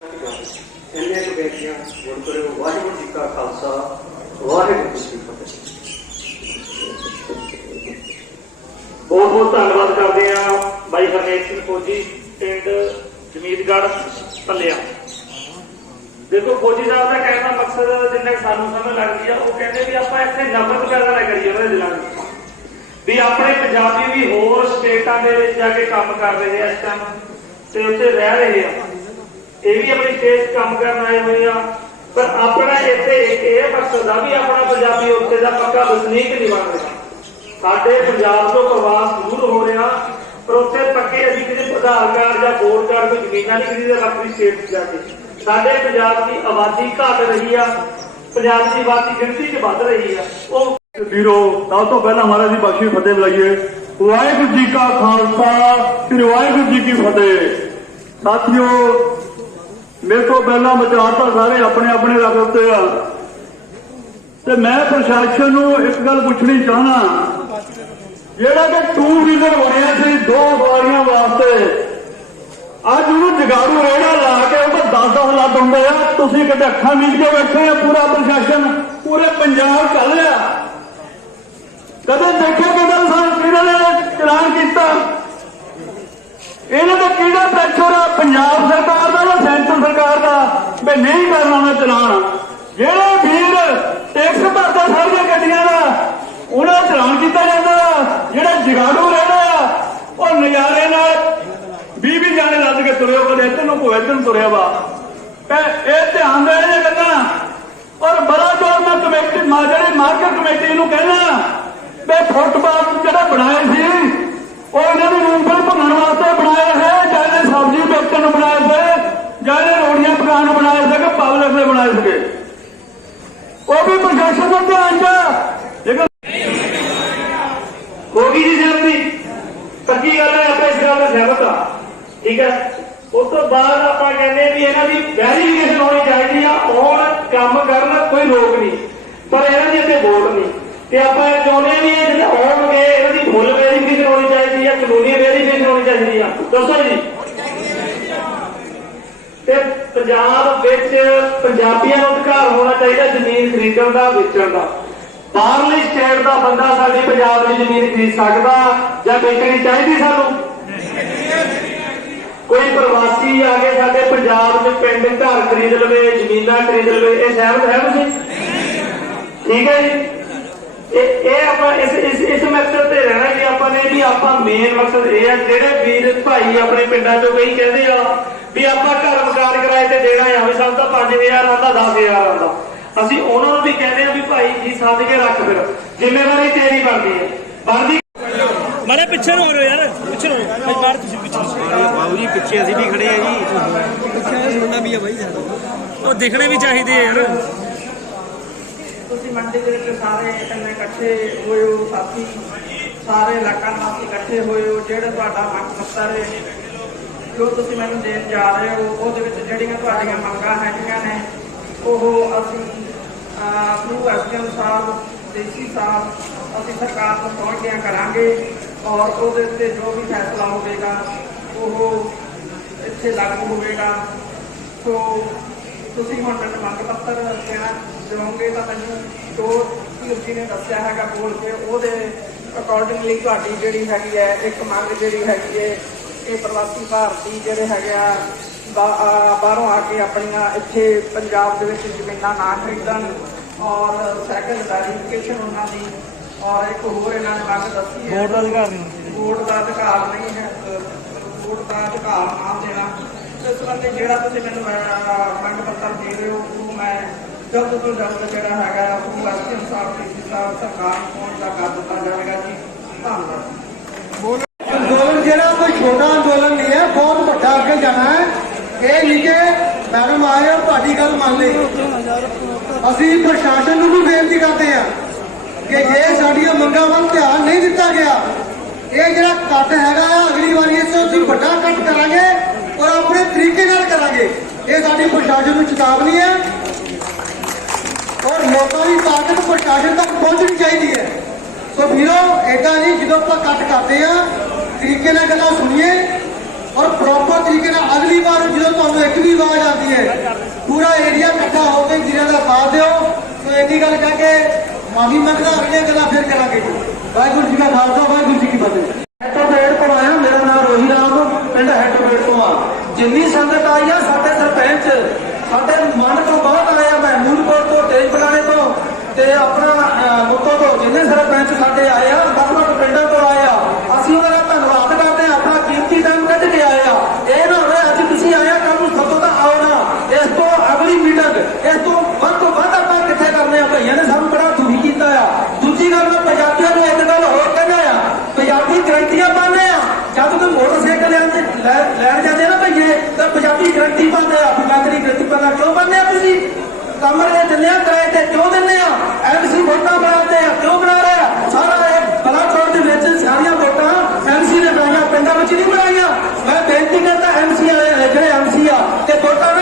ਇੰਨੇ ਕੁ ਬੇਟੀਆਂ ਗੁਣ ਕਰਿਓ ਵਾਹਿਗੁਰੂ ਜੀ ਕਾ ਖਾਲਸਾ ਵਾਹਿਗੁਰੂ ਜੀ ਕੀ ਫਤਿਹ ਬਹੁਤ ਬਹੁਤ ਧੰਨਵਾਦ ਕਰਦੇ ਆ ਬਾਈ ਹਰਨੇਕ ਸਿੰਘ ਫੌਜੀ ਪਿੰਡ ਜਮੀਦਗੜ੍ਹ ਪੱਲਿਆ ਦੇਖੋ ਫੌਜੀ ਸਾਹਿਬ ਦਾ ਕਹਿਣ ਦਾ ਮਕਸਦ ਜਿੰਨਾ ਸਾਨੂੰ ਸਮਝ ਲੱਗਦੀ ਆ, ਉਹ ਕਹਿੰਦੇ ਵੀ ਆਪਾਂ ਇੱਥੇ ਨਫ਼ਰਤ ਪੈਦਾ ਨਾ ਕਰੀਏ ਉਹਨਾਂ ਦਿਲਾਂ ਵਿੱਚ ਵੀ ਆਪਣੇ ਪੰਜਾਬੀ ਵੀ ਹੋਰ ਸਟੇਟਾਂ ਦੇ ਵਿੱਚ ਜਾ ਕੇ ਕੰਮ ਕਰ ਰਹੇ ਆ ਇਸ ਟਾਈਮ ਤੇ ਉੱਥੇ ਰਹਿ ਰਹੇ ਆ। ਇਹ ਵੀ ਆਪਣੀ ਸਟੇਟ 'ਚ ਕੰਮ ਕਰਨ ਆਏ ਹੋਏ ਆ। ਪਰ ਆਪਣਾ ਇੱਥੇ ਇੱਕ ਇਹ ਮਕਸਦ ਆ ਵੀ ਆਪਣਾ ਪੰਜਾਬੀ ਉੱਥੇ ਦਾ ਪੱਕਾ ਵਸਨੀਕ ਨਹੀਂ ਬਣ ਰਿਹਾ। ਸਾਡੇ ਪੰਜਾਬ ਤੋਂ ਪ੍ਰਵਾਸ ਦੂਰ ਹੋ ਰਿਹਾ, ਪਰ ਉੱਥੇ ਪੱਕੇ ਅਸੀਂ ਕਿਸੇ ਆਧਾਰ ਜਾਂ ਵੋਟ ਕਾਰਡ ਕੋਈ ਜ਼ਮੀਨਾਂ ਨਹੀਂ ਖਰੀਦਦੇ ਵੱਖਰੀ ਸਟੇਟ ਜਾ ਕੇ। ਸਾਡੇ ਪੰਜਾਬ ਦੀ ਆਬਾਦੀ ਘਟ ਰਹੀ ਆ, ਪੰਜਾਬ ਦੀ ਆਬਾਦੀ ਗਿਣਤੀ 'ਚ ਵੱਧ ਰਹੀ ਆ। ਉਹ ਵੀਰੋ, ਸਭ ਤੋਂ ਪਹਿਲਾਂ ਮਹਾਰਾਜ ਦੀ ਬਖਸ਼ੀ ਫਤਿਹ ਬੁਲਾਈਏ। ਵਾਹਿਗੁਰੂ ਜੀ ਕਾ ਖਾਲਸਾ ਸ੍ਰੀ ਵਾਹਿਗੁਰੂ ਜੀ ਕੀ ਫਤਿਹ। ਸਾਥੀਓ ਮੇਰੇ ਤੋਂ ਪਹਿਲਾਂ ਵਿਚਾਰ ਤਾਂ ਸਾਰੇ ਆਪਣੇ ਆਪਣੇ ਰੱਖ ਦਿੱਤੇ ਆ। ਤੇ ਮੈਂ ਪ੍ਰਸ਼ਾਸਨ ਨੂੰ ਇੱਕ ਗੱਲ ਪੁੱਛਣੀ ਚਾਹਨਾ ਜਿਹੜਾ ਕਿ ਟੂ ਵੀਲਰ ਬਣਿਆ ਸੀ ਦੋ ਵਾਰੀਆਂ ਵਾਸਤੇ, ਅੱਜ ਉਹਨੂੰ ਜਗਾੜੂ ਰੇੜਾ ਲਾ ਕੇ ਉਹ 10-10 ਲੱਖ ਹੁੰਦੇ ਆ। ਤੁਸੀਂ ਕਿਤੇ ਅੱਖਾਂ ਮੀਚ ਕੇ ਬੈਠੇ ਆ ਪੂਰਾ ਪ੍ਰਸ਼ਾਸਨ, ਪੂਰੇ ਪੰਜਾਬ ਚੱਲ ਰਿਹਾ। ਕਦੇ ਦੇਖਿਆ ਕਦੇ ਸਾਲ ਕਿਹਨਾਂ ਨੇ ਚਲਾਨ ਕੀਤਾ? ਇਹਨਾਂ ਦਾ ਕਿਹੜਾ ਪ੍ਰੈਸ਼ਰ ਆ? ਪੰਜਾਬ ਸਰਕਾਰ ਦਾ ਜਾਂ ਸੈਂਟਰ ਸਰਕਾਰ ਦਾ? ਵੀ ਨਹੀਂ ਕਰਨਾ, ਮੈਂ ਚਲਾਨ ਜਿਹੜੇ ਵੀਰ ਟੈਕਸ ਭਰਦਾ ਸਾਰੀਆਂ ਗੱਡੀਆਂ ਦਾ, ਉਹਨਾਂ ਚਲਾਨ ਕੀਤਾ ਜਾਂਦਾ। ਜਿਹੜਾ ਜਗਾੜੂ ਰਹਿਣਾ ਆ, ਉਹ ਨਜ਼ਾਰੇ ਨਾਲ 20 20 ਜਾਣੇ ਲੱਦ ਕੇ ਤੁਰਿਆ ਕਦੇ ਇੱਧਰ ਨੂੰ ਕੋਈ ਇੱਧਰ ਨੂੰ ਤੁਰਿਆ ਵਾ। ਇਹ ਧਿਆਨ ਦੇਣ ਦੀਆਂ ਗੱਲਾਂ। ਔਰ ਬੜਾ ਜੋਰ ਮੈਂ ਕਮੇਟੀ, ਮਾ ਜਿਹੜੀ ਮਾਰਕੀਟ ਕਮੇਟੀ ਨੂੰ ਕਹਿਣਾ ਵੀ ਫੁੱਟਪਾਥ ਜਿਹੜਾ ਬਣਾਇਆ ਸੀ ਉਹ ਇਹਨਾਂ ਨੂੰ ਮੂੰਗਫਲੀ ਭੰਨਣ ਵਾਸਤੇ ਬਣਾਏ ਹੈ ਜਾਂ ਇਹਨੇ ਸਬਜ਼ੀ ਵੇਚਣ ਨੂੰ ਬਣਾਏ ਸੀ ਜਾਂ ਇਹਨੇ ਰੋੜੀਆਂ ਪਕਾਉਣ ਨੂੰ ਬਣਾਏ ਸੀ ਕਿ ਪਬਲਿਕ ਦੇ ਬਣਾਏ ਸੀਗੇ ਉਹ ਵੀ ਪ੍ਰਸ਼ਾਸਨ ਦਾ ਧਿਆਨ ਚ ਲੇਕਿਨ ਹੋ ਗਈ ਜੀ ਸਹਿਮਤੀ ਪੱਕੀ ਗੱਲ ਹੈ ਆਪਾਂ ਇਸ ਗੱਲ ਦਾ ਸਹਿਮਤ ਆ ਠੀਕ ਹੈ? ਉਸ ਤੋਂ ਬਾਅਦ ਆਪਾਂ ਕਹਿੰਦੇ ਵੀ ਇਹਨਾਂ ਦੀ ਵੈਰੀਫਿਕੇਸ਼ਨ ਹੋਣੀ ਚਾਹੀਦੀ ਆ ਔਰ ਕੰਮ ਕਰਨ ਕੋਈ ਰੋਕ ਨਹੀਂ। ਪਰ ਇਹਨਾਂ ਦੀ ਇੱਥੇ ਵੋਟ ਨਹੀਂ। ਤੇ ਆਪਾਂ ਚਾਹੁੰਦੇ ਵੀ ਇਹ ਜਿਹੜੇ ਆਉਣਗੇ, ਇਹਨਾਂ ਦੀ ਫੁੱਲ ਵੈਰੀਫਿਕੇਸ਼ਨ ਹੋਣੀ ਚਾਹੀਦੀ ਆ, ਕਾਨੂੰਨੀ ਵੈਰੀਫਿਕੇਸ਼ਨ ਹੋਣੀ ਚਾਹੀਦੀ ਆ। ਦੱਸੋ ਜੀ। ਤੇ ਪੰਜਾਬ ਵਿੱਚ ਪੰਜਾਬੀਆਂ ਨੂੰ ਅਧਿਕਾਰ ਹੋਣਾ ਚਾਹੀਦਾ ਜ਼ਮੀਨ ਖਰੀਦਣ ਦਾ, ਵੇਚਣ ਦਾ। ਬਾਹਰਲੇ ਸਟੇਟ ਦਾ ਬੰਦਾ ਸਾਡੀ ਪੰਜਾਬ ਦੀ ਜ਼ਮੀਨ ਖਰੀਦ ਸਕਦਾ ਜਾਂ ਵੇਚਣੀ ਚਾਹੀਦੀ ਸਾਨੂੰ? ਕੋਈ ਪ੍ਰਵਾਸੀ ਆ ਕੇ ਸਾਡੇ ਪੰਜਾਬ ਦੇ ਪਿੰਡ ਘਰ ਖਰੀਦ ਲਵੇ, ਜ਼ਮੀਨਾਂ ਖਰੀਦ ਲਵੇ, ਇਹ ਸਹਿਮਤ ਹੈ ਤੁਸੀਂ? ਠੀਕ ਹੈ ਜੀ? ਇਹ ਇਹ ਆਪਾਂ ਇਸ ਇਸ ਇਸ ਮਕਸਦ ਤੇ ਰਹਿਣਾ ਕਿ ਆਪਾਂ ਨੇ ਵੀ ਆਪਾਂ ਮੇਨ ਮਕਸਦ ਇਹ ਹੈ ਜਿਹੜੇ ਵੀਰ ਭਾਈ ਆਪਣੇ ਪਿੰਡਾਂ ਚੋਂ ਕਈ ਕਹਿੰਦੇ ਆ ਵੀ ਆਪਾਂ ਘਰ ਮਕਾਨ ਕਿਰਾਏ ਤੇ ਦੇਣਾ ਆ, ਵੀ ਸਾਨੂੰ ਤਾਂ 5000 ਆਉਂਦਾ 10000 ਆਉਂਦਾ। ਅਸੀਂ ਉਹਨਾਂ ਨੂੰ ਵੀ ਕਹਿੰਦੇ ਆ ਵੀ ਭਾਈ ਜੀ, ਸੱਦ ਕੇ ਰੱਖ ਫਿਰ। ਜ਼ਿੰਮੇਵਾਰੀ ਤੇਰੀ ਬਣਦੀ ਹੈ। ਬਣਦੀ ਮਾਰੇ ਪਿੱਛੇ ਨੂੰ ਹੋ ਜਾਓ ਯਾਰ ਪਿੱਛੇ ਨੂੰ ਭਾਈ ਮਾਰ ਤੁਸੀਂ ਪਿੱਛੇ ਬਾਬੂ ਜੀ ਪਿੱਛੇ ਅਸੀਂ ਵੀ ਖੜੇ ਆ ਜੀ। ਪਿੱਛੇ ਸੁਣਨਾ ਵੀ ਆ ਬਾਈ ਉਹ ਦਿਖਣੇ ਵੀ ਚਾਹੀਦੇ ਯਾਰ। ਤੁਸੀਂ ਮੰਡੀ ਦੇ ਵਿੱਚ ਸਾਰੇ ਇੰਨੇ ਇਕੱਠੇ ਹੋਏ ਹੋ ਸਾਥੀ ਸਾਰੇ ਇਲਾਕਾ ਨਿਵਾਸੀ ਇਕੱਠੇ ਹੋਏ ਹੋ ਜਿਹੜਾ ਤੁਹਾਡਾ ਮੰਗ ਪੱਤਰ ਹੈ ਜੋ ਤੁਸੀਂ ਮੈਨੂੰ ਦੇਣ ਜਾ ਰਹੇ ਹੋ ਉਹਦੇ ਵਿੱਚ ਜਿਹੜੀਆਂ ਤੁਹਾਡੀਆਂ ਮੰਗਾਂ ਹੈਗੀਆਂ ਨੇ ਉਹ ਅਸੀਂ ਨੂੰ ਐਸਡੀਐਮ ਸਾਹਿਬ ਦੇਸੀ ਸਾਹਿਬ ਅਸੀਂ ਸਰਕਾਰ ਤੋਂ ਪਹੁੰਚਦਿਆਂ ਕਰਾਂਗੇ। ਔਰ ਉਹਦੇ ਉੱਤੇ ਜੋ ਵੀ ਫੈਸਲਾ ਹੋਵੇਗਾ ਉਹ ਇੱਥੇ ਲਾਗੂ ਹੋਵੇਗਾ। ਸੋ ਤੁਸੀਂ ਹੁਣ ਮੈਨੂੰ ਮੰਗ ਪੱਤਰ ਦੇਣਾ ਦਿਓਗੇ ਤਾਂ ਮੈਨੂੰ ਜੋ ਜੀ ਨੇ ਦੱਸਿਆ ਹੈਗਾ ਬੋਲ ਕੇ ਉਹਦੇ ਅਕੋਰਡਿੰਗਲੀ ਤੁਹਾਡੀ ਜਿਹੜੀ ਹੈਗੀ ਹੈ ਇੱਕ ਮੰਗ ਜਿਹੜੀ ਹੈਗੀ ਹੈ ਇਹ ਪ੍ਰਵਾਸੀ ਭਾਰਤੀ ਜਿਹੜੇ ਹੈਗੇ ਆ ਆ, ਬਾਹਰੋਂ ਆ ਕੇ ਆਪਣੀਆਂ ਇੱਥੇ ਪੰਜਾਬ ਦੇ ਵਿੱਚ ਜ਼ਮੀਨਾਂ ਨਾ ਖਰੀਦਣ ਔਰ ਸੈਕੰਡ ਵੈਰੀਫਿਕੇਸ਼ਨ ਉਹਨਾਂ ਦੀ ਔਰ ਇੱਕ ਹੋਰ ਇਹਨਾਂ ਨੇ ਮੰਗ ਦੱਸੀ ਹੈ। ਵੋਟ ਦਾ ਅਧਿਕਾਰ ਨਹੀਂ ਵੋਟ ਦਾ ਅਧਿਕਾਰ ਨਹੀਂ ਹੈ। ਵੋਟ ਦਾ ਅਧਿਕਾਰ ਨਾ ਦੇਣਾ। ਇਸ ਸੰਬੰਧੀ ਜਿਹੜਾ ਤੁਸੀਂ ਮੈਨੂੰ ਮੰਗ ਪੱਤਰ ਦੇ ਰਹੇ ਹੋ ਉਹ ਮੈਂ ਜਲਦ ਤੋਂ ਜਲਦ ਜਿਹੜਾ ਹੈਗਾ ਉਹ ਐਸਐਮ ਸਾਹਿਬ ਦੀ ਸਾਹਿਬ ਸਰਕਾਰ ਨੂੰ ਪਹੁੰਚਦਾ ਕਰ ਦਿੱਤਾ ਜਾਵੇਗਾ ਜੀ। ਧੰਨਵਾਦ। ਅੰਦੋਲਨ ਜਿਹੜਾ ਕੋਈ ਛੋਟਾ ਅੰਦੋਲਨ ਨਹੀਂ ਹੈ ਬਹੁਤ ਵੱਡਾ ਅੱਗੇ ਜਾਣਾ ਹੈ। ਇਹ ਨਹੀਂ ਕਿ ਮੈਡਮ ਆਏ ਤੁਹਾਡੀ ਗੱਲ ਮੰਨ ਲਈ। ਅਸੀਂ ਪ੍ਰਸ਼ਾਸਨ ਨੂੰ ਵੀ ਬੇਨਤੀ ਕਰਦੇ ਹਾਂ। ਕਿ ਜੇ ਸਾਡੀਆਂ ਮੰਗਾਂ ਵੱਲ ਧਿਆਨ ਨਹੀਂ ਦਿੱਤਾ ਗਿਆ, ਇਹ ਜਿਹੜਾ ਕੱਟ ਹੈਗਾ ਆ, ਅਗਲੀ ਵਾਰੀ ਇਸ ਤੋਂ ਅਸੀਂ ਵੱਡਾ ਕੱਟ ਕਰਾਂਗੇ ਔਰ ਆਪਣੇ ਤਰੀਕੇ ਨਾਲ ਕਰਾਂਗੇ। ਇਹ ਸਾਡੀ ਪ੍ਰਸ਼ਾਸਨ ਨੂੰ ਚੇਤਾਵਨੀ ਹੈ ਔਰ ਲੋਕਾਂ ਦੀ ਤਾਕਤ ਪ੍ਰਸ਼ਾਸਨ ਤੱਕ ਪਹੁੰਚਣੀ ਚਾਹੀਦੀ ਹੈ। ਸੋ ਵੀਰੋ ਐਡਾ ਨਹੀਂ, ਜਦੋਂ ਆਪਾਂ ਕੱਟ ਕਰਦੇ ਆ ਤਰੀਕੇ ਨਾਲ ਗੱਲਾਂ ਸੁਣੀਏ ਔਰ ਪ੍ਰੋਪਰ ਤਰੀਕੇ ਨਾਲ ਅਗਲੀ ਵਾਰ ਜਦੋਂ ਤੁਹਾਨੂੰ ਇੱਕ ਵੀ ਆਵਾਜ਼ ਆਉਂਦੀ ਹੈ, ਪੂਰਾ ਏਰੀਆ ਇਕੱਠਾ ਹੋ ਕੇ ਜਿਨ੍ਹਾਂ ਦਾ ਸਾਥ ਦਿਓ। ਸੋ ਇੰਨੀ ਗੱਲ ਕਰਕੇ ਮਾਫੀ ਮੰਗਦਾ, ਅਗਲੇ ਗੱਲਾਂ ਫਿਰ ਕਰਾਂਗੇ। ਵਾਹਿਗੁਰੂ ਜੀ ਦਾ ਖਾਲਸਾ, ਵਾਹਿਗੁਰੂ ਜੀ ਕੀ ਫਤਿਹ। ਹੈਟੋਪੇਟ ਤੋਂ ਆਇਆ, ਮੇਰਾ ਨਾਮ ਰੋਹੀ ਰਾਮ, ਪਿੰਡ ਹੈਟੋਪੇਟ ਤੋਂ ਆ। ਜਿੰਨੀ ਸੰਗਤ ਆਈ ਆ ਸਾਡੇ ਸਰਪੰਚ, ਸਾਡੇ ਮਨ ਤੋਂ ਬਹੁਤ ਆਇਆ ਮੈਂ ਮੂਲਪੁਰ ਤੋਂ, ਤੇਜ ਬਲਾਣੇ ਤੋਂ, ਤੇ ਆਪਣਾ deportaron